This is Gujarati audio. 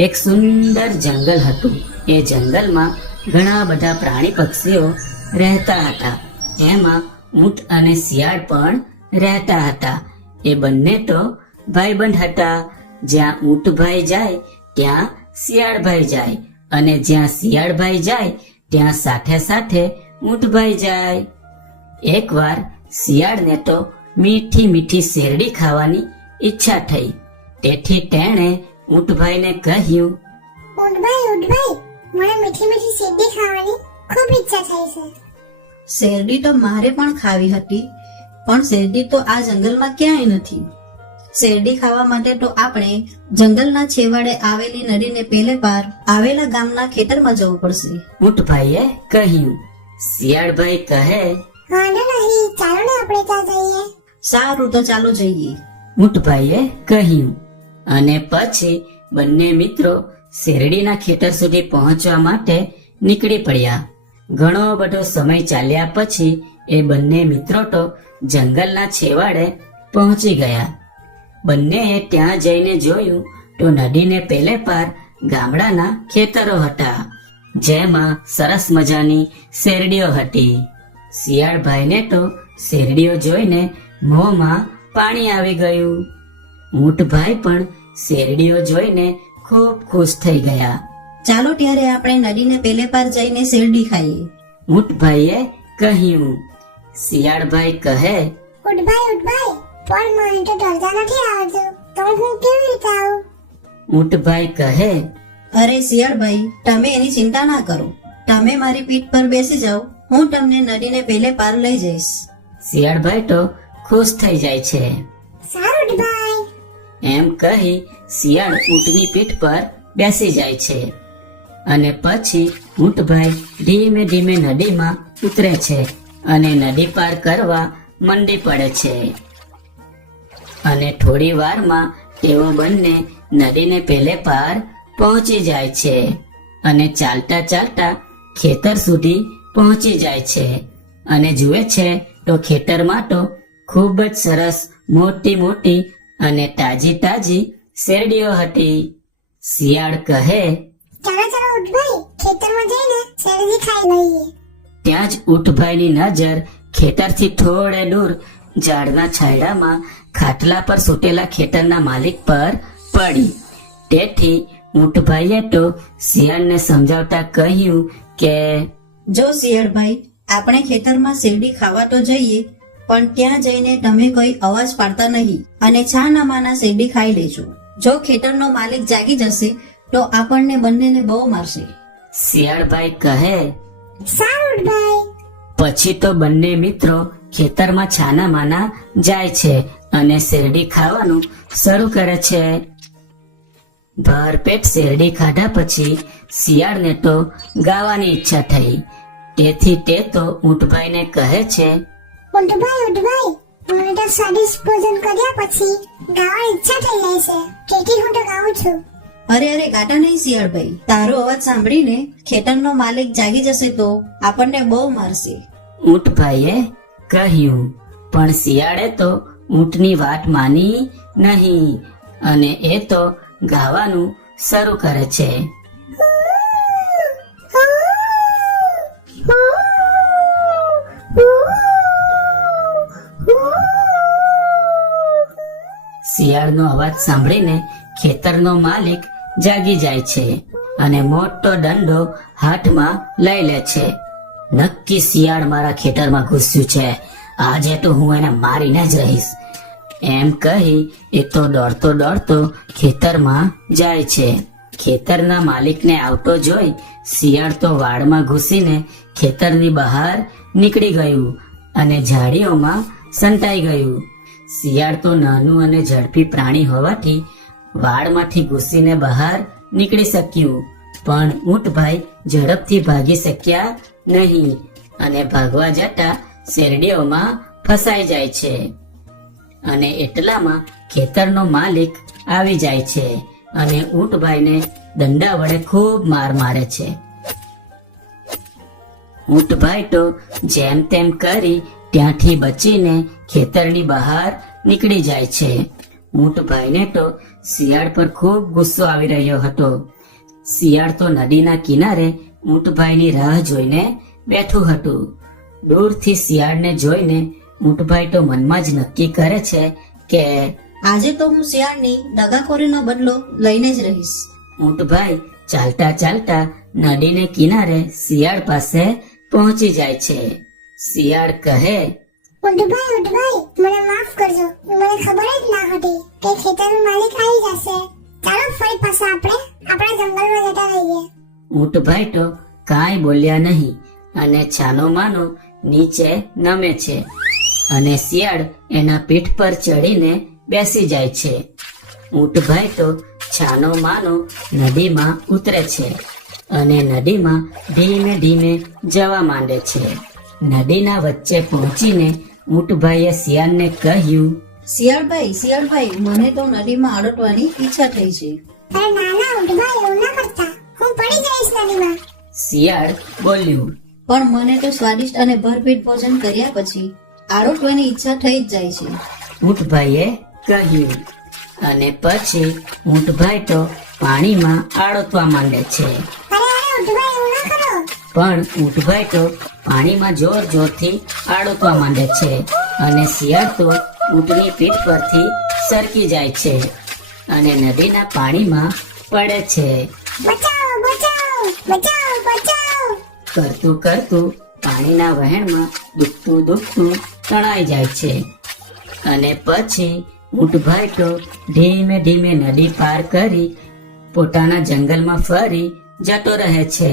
એક સુંદર જંગલ હતું. એ જંગલમાં ઘણા બધા પ્રાણી પક્ષીઓ રહેતા હતા. એમાં ઊંટ અને શિયાળ પણ રહેતા હતા. એ બંને તો ભાઈબંધ હતા. જ્યાં ઊંટભાઈ જાય, ત્યાં શિયાળભાઈ જાય. અને જ્યાં શિયાળભાઈ જાય, ત્યાં સાથે સાથે ઊંટભાઈ જાય. એકવાર શિયાળને તો મીઠી મીઠી શેરડી ખાવાની ઈચ્છા થઈ. તેથી તેણે ઊંટભાઈને કહ્યું ઊંટભાઈ ઊંટભાઈ મને મીઠી મીઠી શેરડી ખાવાની ખૂબ ઈચ્છા થઈ છે. શેરડી તો મારે પણ ખાવી હતી પણ શેરડી તો આ જંગલમાં ક્યાંય નથી. શેરડી ખાવા માટે તો આપણે જંગલના છેવાડે આવેલી નદીને પેલે પાર આવેલા ગામના ખેતરમાં જવું પડશે. ઊંટભાઈએ કહ્યું શિયાળભાઈ કહે વાંધો નહીં ચાલો ને આપણે ત્યાં જઈએ. સારું તો ચાલો જઈએ. ઊંટભાઈએ કહ્યું અને પછી બંને મિત્રો શેરડીના ખેતર સુધી પહોંચવા માટે નીકળી પડ્યા. ઘણો બધો સમય ચાલ્યા પછી એ બંને મિત્રો તો જંગલના છેવાડે પહોંચી ગયા. બંનેએ ત્યાં જઈને જોયું તો નદીને પેલે પાર ગામડાના ખેતરો હતા, જેમાં સરસ મજાની શેરડીઓ હતી. શિયાળભાઈને તો શેરડીઓ જોઈને મોંમાં પાણી આવી ગયું. ઊંટભાઈ પણ શેરડીઓ જોઈને ખૂબ ખુશ થઈ ગયા. ચાલો ત્યારે આપણે નદીને પેલે પાર જઈને શેરડી ખાઈએ. ઊંટભાઈએ કહ્યું. શિયાળભાઈ કહે ઊંટભાઈ ઊંટભાઈ પણ મને તો તરતા નથી આવડતું તો હું કેવી રીતે આવું? ઊંટભાઈ કહે અરે શિયાળભાઈ તમે એની ચિંતા ના કરો. તમે મારી પીઠ પર બેસી જાઓ હું તમને નદીને પેલે પાર લઈ જઈશ. શિયાળભાઈ તો ખુશ થઈ જાય છે. એમ કહી શિયાળ ઊંટની પીઠ પર બેસી જાય છે. અને પછી ઊંટભાઈ ધીમે ધીમે નદીમાં ઉતરે છે અને નદી પાર કરવા મંડી પડે છે. અને થોડી વારમાં તેઓ બંને નદીને પેલે પાર પહોંચી જાય છે અને ચાલતા ચાલતા ખેતર સુધી પહોંચી જાય છે અને જુએ છે તો ખેતરમાં તો ખૂબ જ સરસ મોટી મોટી અને તાજી તાજી શેરડીઓ હતી. શિયાળ કહે ચાલો ચાલો ઉઠભાઈ. ખેતરમાં જઈને શેરડી ખાઈ લઈએ. ત્યાં જ ઉઠભાઈની નજર ખેતરથી થોડે દૂર ઝાડના છાંયડામાં ખાટલા પર સૂટેલા ખેતરના માલિક પર પડી. તેથી ઊંટભાઈએ તો શિયાળને સમજાવતા કહ્યું કે જો શિયાળભાઈ આપણે ખેતરમાં શેરડી ખાવા તો જઈએ પણ ત્યાં જઈને તમે કોઈ અવાજ પાડતા નહીં અને છા નામાના શેરડી ખાઈ લેજો. જો ખેતરનો માલિક જાગી જશે તો આપણને બંનેને બહુ મારશે. શિયાળભાઈ કહે સારું ઊંટભાઈ પછી તો બંને મિત્રો ખેતરમાં છાના માના જાય છે અને શેરડી ખાવાનું શરૂ કરે છે. ભરપેટ શેરડી ખાધા પછી શિયાળને તો ગાવાની ઈચ્છા થઈ. તેથી તે તો ઊંટભાઈને કહે છે ઊંટભાઈ ઉડભાઈ મને તો સ્વાદિષ્ટ ભોજન કર્યા પછી ગાવા ઈચ્છા થઈ જાય છે. તેથી હું તો ગાઉં છું. અરે અરે ગાટા નહીં શિયાળભાઈ. તારો અવાજ સાંભળીને ખેતરનો માલિક જાગી જશે તો આપણને બહુ મારશે. ઊંટભાઈએ કહ્યું પણ શિયાળે તો ઊંટની વાત માની નહીં અને એ તો ગાવાનું શરૂ કરે છે. શિયાળનો અવાજ સાંભળીને ખેતરનો માલિક જાગી જાય છે અને મોટો દંડો હાથમાં લઈ લે છે. નક્કી શિયાળ મારા ખેતરમાં ઘૂસ્યું છે. આજે તો હું એને મારીને જ રહીશ. એમ કહી એ તો દોડતો દોડતો ખેતરમાં જાય છે. ખેતરના માલિકને આવતો જોઈ શિયાળ તો વાડમાં ઘૂસીને ખેતરની બહાર નીકળી ગયું અને ઝાડીઓમાં સંતાઈ ગયું. શિયાળ તો નાનું અને ઝડપી પ્રાણી હોવાથી વાડમાંથી ઘૂસીને બહાર નીકળી શક્યું. પણ ઊંટભાઈ ઝડપથી ભાગી શક્યા નહીં અને ભાગવા જતા શેરડીઓમાં ફસાઈ જાય છે. અને એટલામાં ખેતરનો માલિક આવી જાય છે અને ઊંટભાઈને દંડા વડે ખૂબ માર મારે છે. ઊંટભાઈ તો જેમ તેમ કરી ત્યાંથી બચીને ખેતરની બહાર નીકળી જાય છે. મૂટભાઈને તો શિયાળ પર ખૂબ ગુસ્સો આવી રહ્યો હતો. શિયાળ તો નદીના કિનારે ઊંટભાઈની રાહ જોઈને બેઠું હતું. દૂરથી શિયાળને જોઈને ઊંટભાઈ તો મનમાં જ નક્કી કરે છે કે આજે તો હું શિયાળની દગાખોરીનો બદલો લઈને જ રહીશ. ઊંટભાઈ ચાલતા ચાલતા નદીને કિનારે શિયાળ પાસે પહોંચી જાય છે. શિયાળ કહે. ઉડભાઈ ઉડભાઈ મને માફ કરજો. મને ખબર જ ના હતી કે ખેતરનો માલિક આવી જશે. ચાલો ફરી પાછા આપણે આપણા જંગલમાં જતા રહીએ. ઊંટભાઈ તો કાંઈ બોલ્યા નહીં અને છાનો માનો નીચે નમે છે અને શિયાળ એના પીઠ પર ચડીને બેસી જાય છે. ઊંટભાઈ તો છાનો માનો નદીમાં ઉતરે છે અને નદીમાં ધીમે ધીમે જવા માંડે છે. નદીના વચ્ચે પહોંચીને ઊંટભાઈએ શિયાળને કહ્યું શિયાળભાઈ શિયાળભાઈ મને તો નદીમાં અડકવાની ઈચ્છા થઈ છે. અરે ના ના એવું ના કરતા. હું પડી જઈશ નદીમાં. શિયાળ બોલ્યું પણ મને તો સ્વાદિષ્ટ અને ભરપેટ ભોજન કર્યા પછી આરોટવાની ઈચ્છા થઈ જ જાય છે. ઊંટભાઈએ કહ્યું અને પછી ઊંટભાઈ તો પાણીમાં આળોતવા માંડે છે. પણ ઊંટભાઈ તો પાણીમાં જોર જોરથી આળોતવા માંડે છે અને શિયાળ તો ઊંટની પીઠ પરથી સરકી જાય છે અને નદીના પાણીમાં પડે છે. કરતું કરતું પાણીના વહેણમાં દુખતું દુખતું તણાઈ જાય છે અને પછી ઊંટભાઈ તો ધીમે ધીમે નદી પાર કરી પોતાના જંગલમાં ફરી જતો રહે છે.